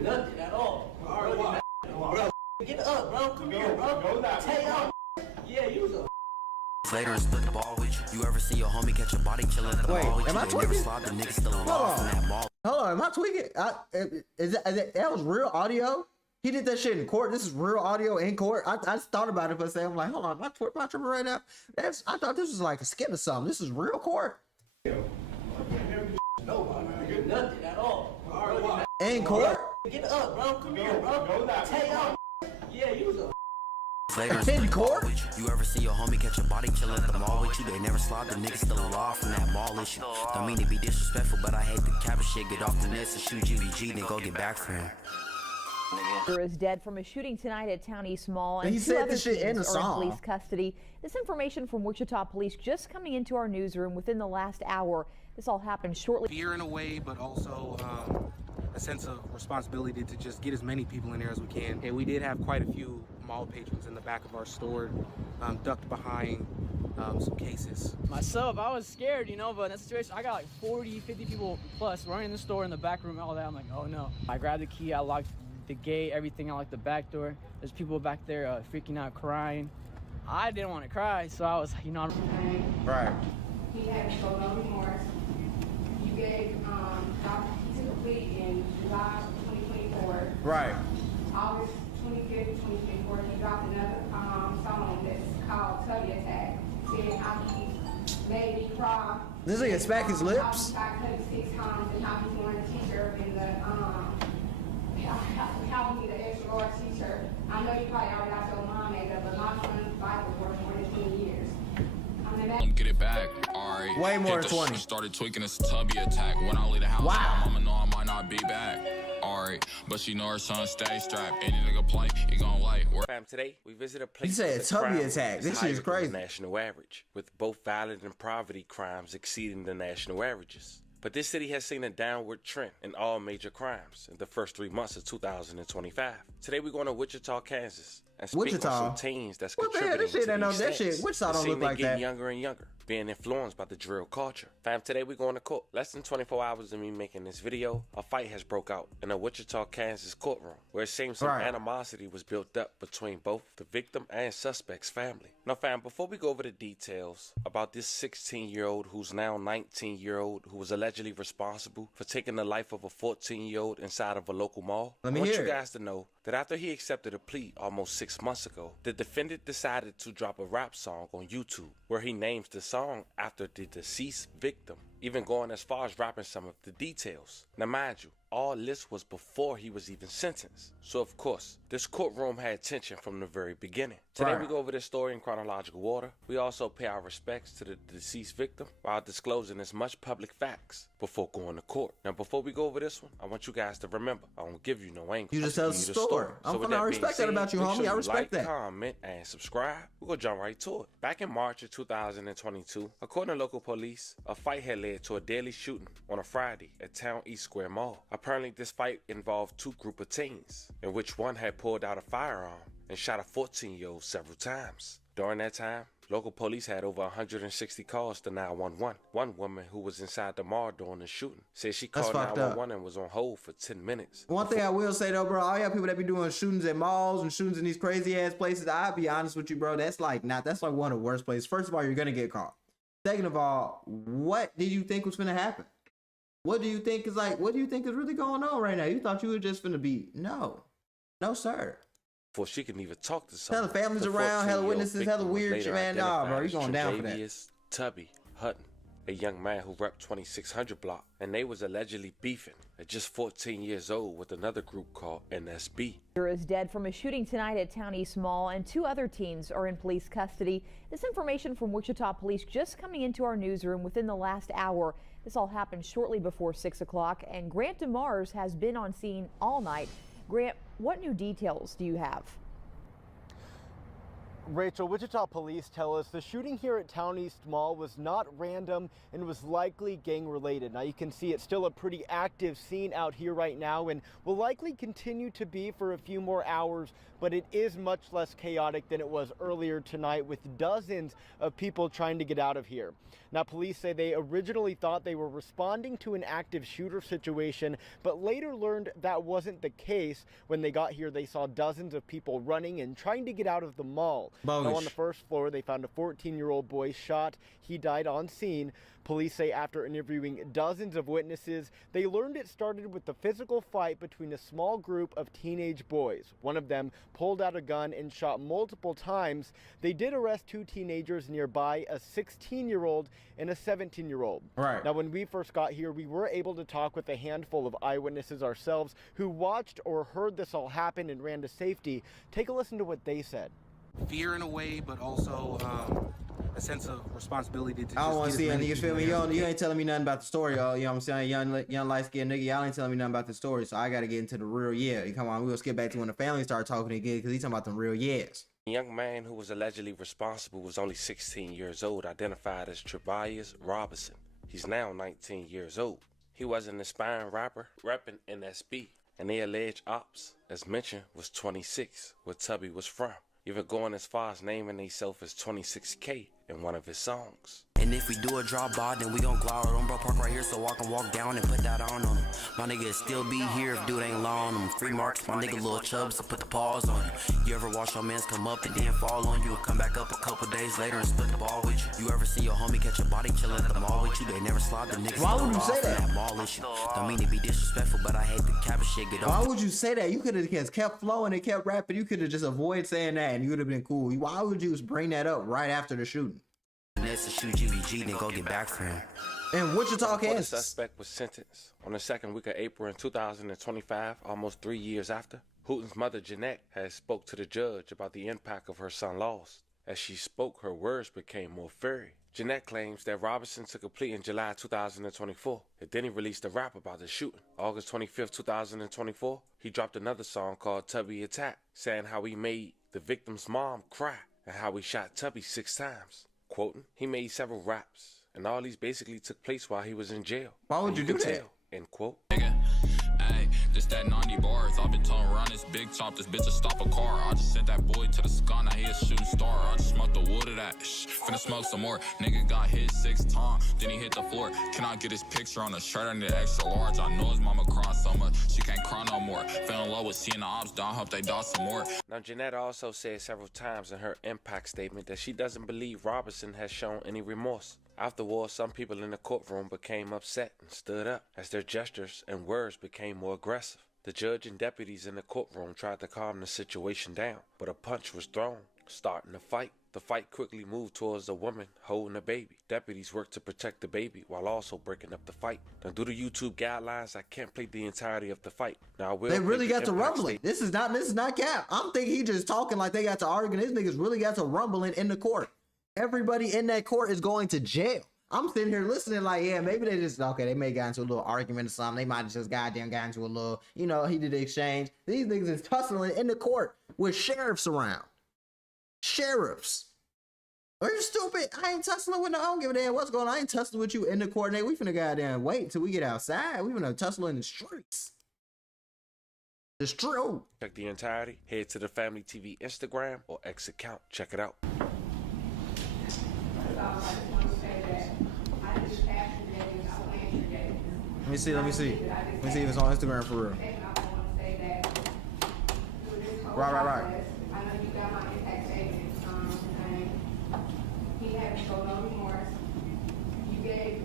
You're nothing at all. All right, what? Bro, get up, bro. Come here, bro. Go that way. Take out. Yeah, you was a Later and split the ball with you. You ever see your homie catch a body killer at the mall with you? They never slide the niggas still alive from that mall. Hold on, am I tweaking? That was real audio? He did that shit in court. This is real audio in court. I just thought about it for a second. I'm like, hold on, am I tripping right now? I thought this was like a skit or something. This is real court. nobody. You're nothing at all. All right, what? In court? Get up, bro. Come here, bro. Go that way. Take out. Yeah, you was a in court? You ever see your homie catch a body killer at the mall with you? They never slide the niggas still alive from that mall issue. Don't mean to be disrespectful, but I hate the cabin shit. Get off the nest and shoot GVG, then go get back for him. Is dead from a shooting tonight at Town East Mall, and he two said other this shit in the teens are in song. police custody. This information from Wichita Police just coming into our newsroom within the last hour. This all happened shortly. Fear in a way, but also a sense of responsibility to just get as many people in there as we can. And we did have quite a few mall patrons in the back of our store, ducked behind some cases. Myself, I was scared, you know, but in that situation, I got like 40, 50 people plus running in the store, in the back room, all that. I'm like, oh no. I grabbed the key, I locked the gate, everything. I locked the back door. There's people back there freaking out, crying. I didn't want to cry, so I was like, you know. Right. He had showed no remorse. You gave, he took a plea in July 2024. Right. August 25th, 2024, he dropped another song that's called Tubby Attack, saying how he made me cry. This nigga smack his lips? How he got cut 6 times and how he's wearing a t-shirt and how he need an extra large t-shirt. I know you probably already got your mom made up, but my son's Bible for more than 20 years. Get it back, alright. Way more than 20. Started tweaking this Tubby attack. When I leave the house, wow. My mama know I might not be back. Alright, but she know her son stay strapped. Any nigga play, he gon' light. Fam, today we visit a place. He said Tubby attack. This shit is crazy. The national average, with both violent and poverty crimes exceeding the national averages. But this city has seen a downward trend in all major crimes in the first 3 months of 2025. Today we're going to Wichita, Kansas, and speak with some teens that's contributing to these stats. Wichita don't look like that. Younger and younger, being influenced by the drill culture. Fam, today we're going to court. Less than 24 hours of me making this video, a fight has broke out in a Wichita, Kansas courtroom, where it seems some animosity was built up between both the victim and suspect's family. Now, fam, before we go over the details about this 16-year-old who's now 19-year-old who was allegedly responsible for taking the life of a 14-year-old inside of a local mall, I want you guys to know that after he accepted a plea almost 6 months ago, the defendant decided to drop a rap song on YouTube where he names the song after the deceased victim, even going as far as rapping some of the details. Now, mind you, all this was before he was even sentenced. So, of course, this courtroom had tension from the very beginning. Today, we go over this story in chronological order. We also pay our respects to the deceased victim while disclosing as much public facts before going to court. Now, before we go over this one, I want you guys to remember, I won't give you no angle. You just tell the story. I respect that about you, homie. I respect that. Comment, and subscribe. We're going to jump right to it. Back in March of 2022, according to local police, a fight had led to a deadly shooting on a Friday at Town East Square Mall. Apparently, this fight involved two groups of teens, in which one had pulled out a firearm and shot a 14-year-old several times. During that time, local police had over 160 calls to 911. One woman who was inside the mall during the shooting said she called 911 and was on hold for 10 minutes. One thing I will say though, bro, all y'all people that be doing shootings at malls and shootings in these crazy ass places, I'll be honest with you, bro, that's like one of the worst places. First of all, you're gonna get caught. Second of all, what did you think was gonna happen? What do you think is really going on right now? You thought you were just gonna be no, sir. Before she can even talk to someone. Hella families around, hella witnesses, hella weird shit, man. Nah, bro, you going down for that. Tubby Hutton, a young man who repped 2600 block, and they was allegedly beefing at just 14 years old with another group called NSB. Is dead from a shooting tonight at Town East Mall, and two other teens are in police custody. This information from Wichita Police just coming into our newsroom within the last hour. This all happened shortly before 6 o'clock, and Grant DeMars has been on scene all night. Grant, what new details do you have? Rachel, Wichita police tell us the shooting here at Town East Mall was not random and was likely gang related. Now you can see it's still a pretty active scene out here right now and will likely continue to be for a few more hours, but it is much less chaotic than it was earlier tonight with dozens of people trying to get out of here. Now police say they originally thought they were responding to an active shooter situation, but later learned that wasn't the case. When they got here, they saw dozens of people running and trying to get out of the mall. Now on the first floor, they found a 14-year-old boy shot. He died on scene. Police say after interviewing dozens of witnesses, they learned it started with the physical fight between a small group of teenage boys. One of them pulled out a gun and shot multiple times. They did arrest two teenagers nearby, a 16-year-old and a 17-year-old. Right. Now, when we first got here, we were able to talk with a handful of eyewitnesses ourselves who watched or heard this all happen and ran to safety. Take a listen to what they said. Fear in a way, but also a sense of responsibility to I don't want to see it. You feel me? You ain't telling me nothing about the story, y'all. You know what I'm saying? Young light-skinned nigga, y'all ain't telling me nothing about the story, so I got to get into the real Come on, we'll skip back to when the family started talking again, because he's talking about them real yeahs. The young man who was allegedly responsible was only 16 years old, identified as Trevius Robinson. He's now 19 years old. He was an aspiring rapper, repping NSB, and they allege Opps, as mentioned, was 26, where Tubby was from, even going as far as naming himself as 26K in one of his songs. And if we do a drop by, then we gon' glower on bro park right here, so I can walk down and put that on him. My nigga still be here if dude ain't long on him. Free marks, my nigga Lil Chubbs to put the paws on you. You ever watch your mans come up and then fall on you and come back up a couple days later and split the ball with you? You ever see your homie catch a body chillin' at the mall with you? They never slide the niggas. Why would you say that? Mall issue. Don't mean to be disrespectful, but I hate the cap shit get off. Why would you say that? You could have just kept flowing and kept rapping. You could have just avoided saying that and you would have been cool. Why would you bring that up right after the shooting? That's a shoot GVG, then go get back for him. And Wichita, Kansas. The suspect was sentenced on the second week of April in 2025, almost 3 years after. Hooten's mother, Jeanette, has spoke to the judge about the impact of her son lost. As she spoke, her words became more fiery. Jeanette claims that Robinson took a plea in July 2024, and then he released a rap about the shooting. August 25th, 2024, he dropped another song called Tubby Attack, saying how he made the victim's mom cry and how he shot Tubby 6 times. Quoting, he made several raps, and all these basically took place while he was in jail. Why would you do that? Tell, end quote. Hey, this that 90 bars. I've been telling around this big top, this bitch to stop a car. I just sent that boy to the sky, now he a shooting star. I just smoked the wood of that. Finna smoke some more. Nigga got hit 6 times, then he hit the floor. Can I get his picture on the shirt under the extra large? I know his mama crying so much, she can't cry no more. Fell in love with seeing the Opps die, hope they die some more. Now, Jeanette also said several times in her impact statement that she doesn't believe Robinson has shown any remorse. Afterwards, some people in the courtroom became upset and stood up as their gestures and words became more aggressive. The judge and deputies in the courtroom tried to calm the situation down, but a punch was thrown, starting the fight. The fight quickly moved towards a woman holding a baby. Deputies worked to protect the baby while also breaking up the fight. Now, due to YouTube guidelines, I can't play the entirety of the fight. Now, I will. They really got to rumbling. This is not cap. I'm thinking he just talking like they got to arguing. These niggas really got to rumbling in the court. Everybody in that court is going to jail. I'm sitting here listening like, yeah, maybe they just, okay, they may have got into a little argument or something. They might have just got into a little, heated exchange. These niggas is tussling in the court with sheriffs around. Sheriffs. Are you stupid? I ain't tussling with no, I don't give a damn what's going on. I ain't tussling with you in the court. We finna goddamn wait till we get outside. We finna tussle in the streets. It's true. Check the entirety. Head to the Family TV Instagram or X account. Check it out. Let me see. Let me see if it's on Instagram for real. Right. I know you got my impact statement, and he had to show no remorse. You gave, he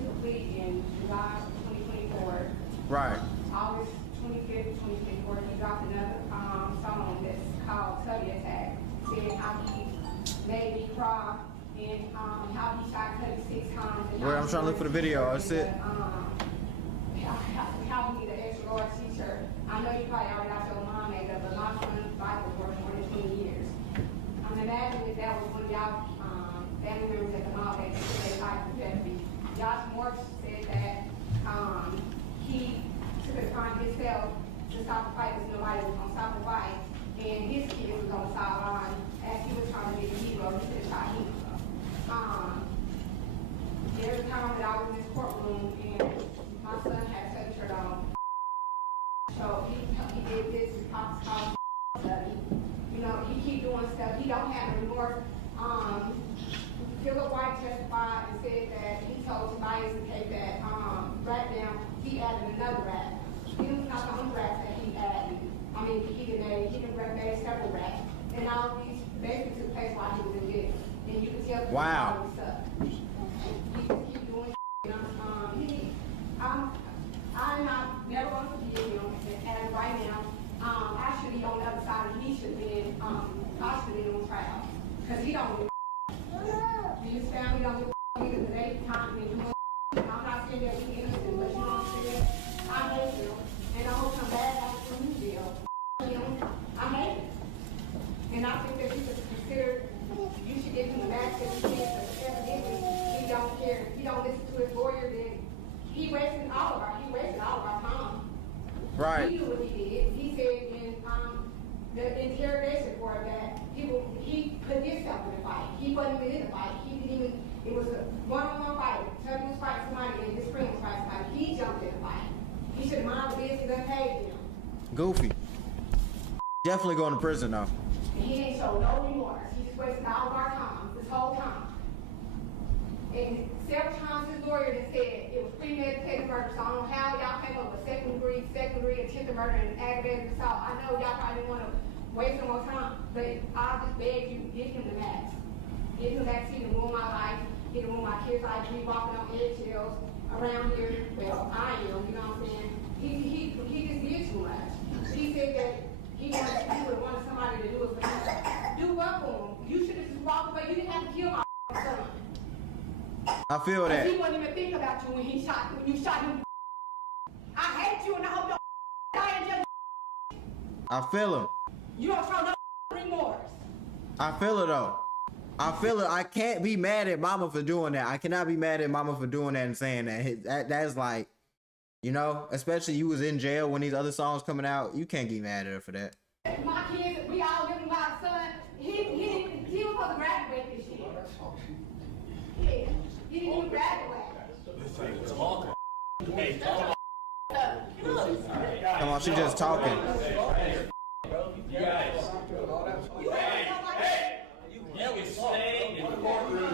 took a plea in July 2024. Right. August 25th, 2024, he dropped another song that's called Tubby Attack, saying how he made me cry and how he shot Tubby 6 times. Where I'm trying to look for the video. That's it. How he need an extra large t-shirt. I know you probably already got your mom made up, but my son's Bible for more than 20 years. Imagine if that was one of y'all family members at the mall that they fight for Jeffrey. Josh Morris said that he took it upon himself to stop the fight because nobody was going to stop the fight, and his kids was on the sideline So he did this, he pops stuff. You know, he keep doing stuff. He don't have remorse. Philip White testified and said that he told Tobias to take that rat down. He added another rat. He was not the only rat that he added. I mean, he made several rats. And all these basically took place while he was in jail. And you can tell wow. Stuff. He just keep doing I'm not never going to forgive him as of right now. I should be on the other side and he should be on trial. Because he don't his family don't give a because they constantly doing I'm not saying that he's innocent, but you know what I'm saying? I hate him. And I hope some bad guys from his jail. I hate him. And I think that he should consider you should give him the max that he can, but evidently he don't care. He don't listen to his lawyer, then he wasted all of our time. Right. He knew what he did. He said in the interrogation for that he put himself in the fight. He wasn't even in the fight. He didn't even. It was a one-on-one fight. Tubby was fighting somebody and his friend was fighting somebody. He jumped in the fight. He should have minded the business and paid him. Goofy. Definitely going to prison though. He ain't showed no remorse. He just wasted all of our time, this whole time. And several times his lawyer has said it was premeditated murder, so I don't know how y'all came up with second degree, attempted murder, and aggravated assault. I know y'all probably didn't want to waste no more time, but I just beg you, give him the max. Give him the max. He can ruin my life. He can ruin my kids' life. He walking on eggshells around here. Well, I am, you know what I'm saying? He just did too much. He said that he would have wanted somebody to do it for him. Do what for him? You should have just walked away. You didn't have to kill my son. I feel that. He wouldn't even think about you when you shot him. I hate you and I hope you die in jail. I feel him. You don't show no remorse. I feel it though. I feel it. I can't be mad at mama for doing that. I cannot be mad at mama for doing that and saying that. That's like, you know, especially you was in jail when these other songs coming out. You can't get mad at her for that. My kids, we all living with our son. He was supposed to graduate this year. Yeah. He didn't even graduate. Come on, she just talking. You guys. You can stay in the courtroom.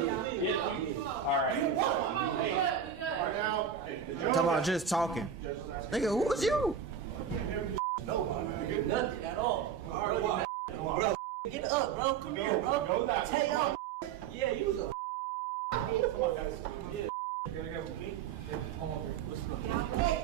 All right. Come on, just talking. Nigga, who was you? Nothing at all. Bro, get up, bro. Come here, bro. Take up. Yeah, you was a.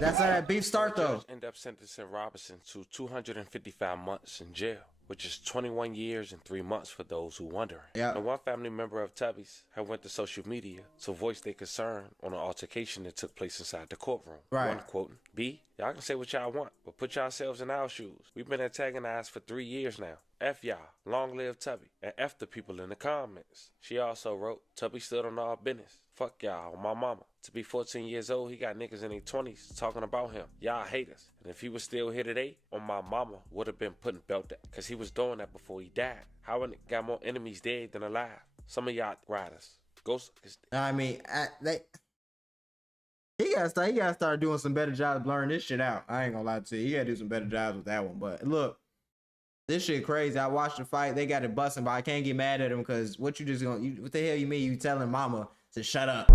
That's how that beef start though. End up sentencing Robinson to 255 months in jail, which is 21 years and 3 months for those who wondering. Yeah. And one family member of Tubby's had went to social media to voice their concern on an altercation that took place inside the courtroom. Right. One quoting, "B, y'all can say what y'all want, but put yourselves in our shoes. We've been antagonized for 3 years now. F y'all, long live Tubby, and F the people in the comments." She also wrote, "Tubby stood on our business. Fuck y'all, my mama. To be 14 years old, he got niggas in their 20s talking about him. Y'all hate us. And if he was still here today, on my mama would have been putting belt at, because he was doing that before he died. How got more enemies dead than alive? Some of y'all riders. Ghost. I mean, he gotta start doing some better jobs blurring this shit out. I ain't gonna lie to you. He gotta do some better jobs with that one. But look, this shit crazy. I watched the fight. They got it busting, but I can't get mad at him because what you just gonna? What the hell you mean? You telling mama to shut up?